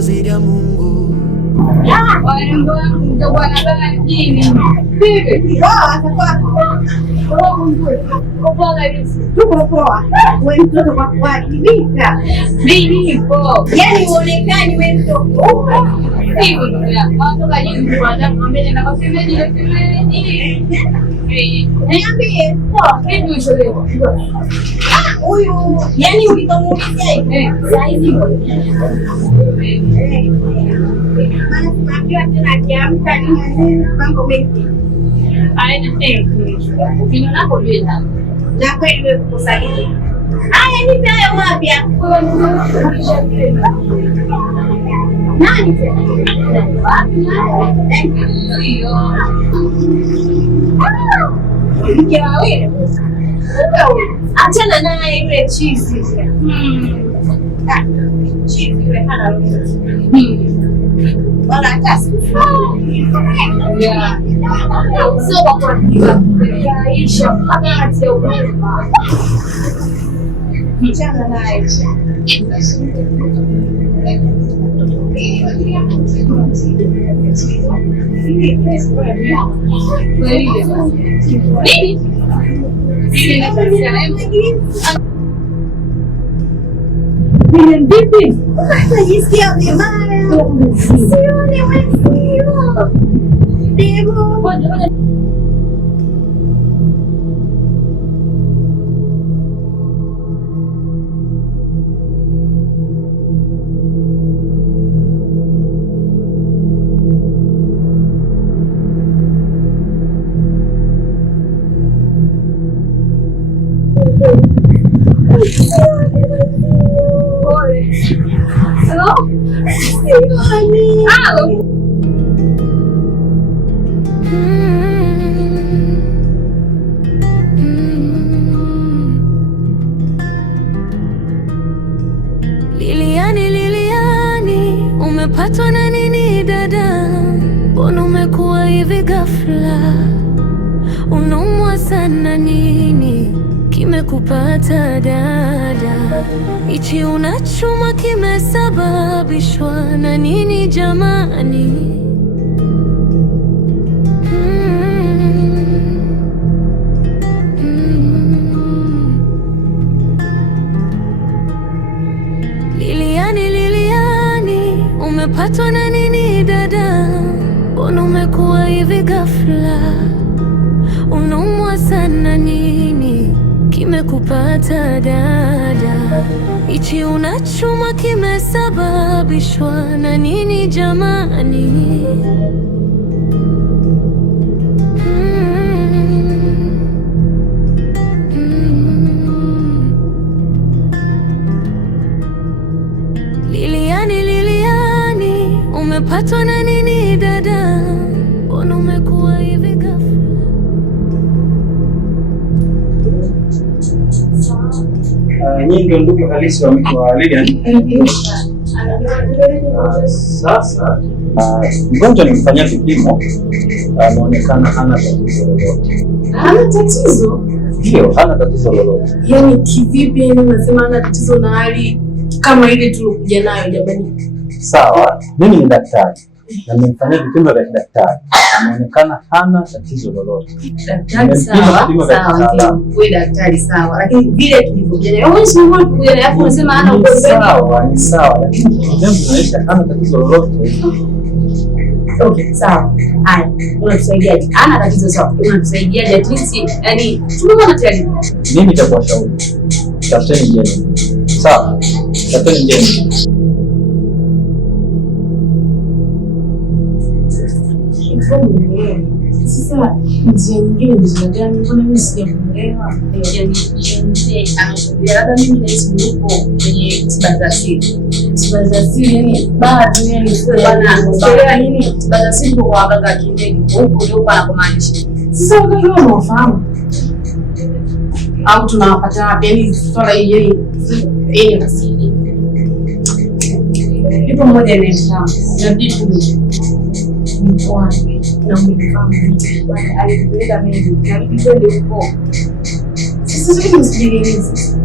zidi ya Mungu. Yaani uonekani wewe mtoto. Niambie. Huyu yani ulitomuulizia saizi tena akiamka ni mambo mengi. Na kweli wewe uko sahihi. Haya ni hayo mapya. Nani? Mke wa wewe. Achana naye yule chizi. Chizi yule hana lolote. Wala hata yeah. So kwa Aisha mpaka atia ubaya. Achana naye. Vipi? Najisikia vibaya. Sioni wewe. Demo. Hello? Liliani, umepatwa na nini dada? Mbona umekuwa hivi ghafla? Unaumwa sana nini? Kimekupata dada? Ichi unachuma kimesababishwa na nini jamani? Liliani, umepatwa na nini dada? Mbona umekuwa hivi ghafla? Unaumwa sana nini? Kimekupata dada? Ichi unachuma kimesababishwa na nini jamani? Liliani, umepatwa na nini dada? Mbona umekuwa hivi ghafla? Nyinyi ndio ndugu halisi wa mke wa Lilian. Sasa mgonjwa nimfanyia vipimo, anaonekana hana tatizo lolote. Hana tatizo? Ndio, hana tatizo lolote. Yaani kivipi unasema hana tatizo na hali kama ile tulikuja nayo jamani? Sawa, mimi ni daktari na nimemfanyia vipimo vya daktari, anaonekana hana tatizo lolote. Daktari sawa, wewe daktari sawa, lakini vile tulivyokuja wewe si mmoja kuja hapo unasema hana ugonjwa. Sawa, ni sawa, lakini tunaonyesha hana tatizo lolote. Okay, sawa. Haya, unatusaidiaje? Hana tatizo sawa. Unatusaidiaje at least yani tumeona tayari. Mimi nitakuwashauri. Tafuteni njia nyingine. Sawa? Tafuteni njia nyingine. Sasa njia nyingine ni njia gani? Mbona mimi sijamuelewa? Labda mimi naishi huko kwenye tiba za asili. Tiba za asili yani bado yani bana nini? Tiba za asili kwa waganga kienyeji huko ndio pana kumaanisha. Sasa waganga wao wanafahamu au tunawapata wapi? Yani swala hili yeye asili. Ipo mmoja anayefahamu inabidi mkoani na mfahamu alipeleka mengi na twende huko. Sasa hivi msijili nini sasa?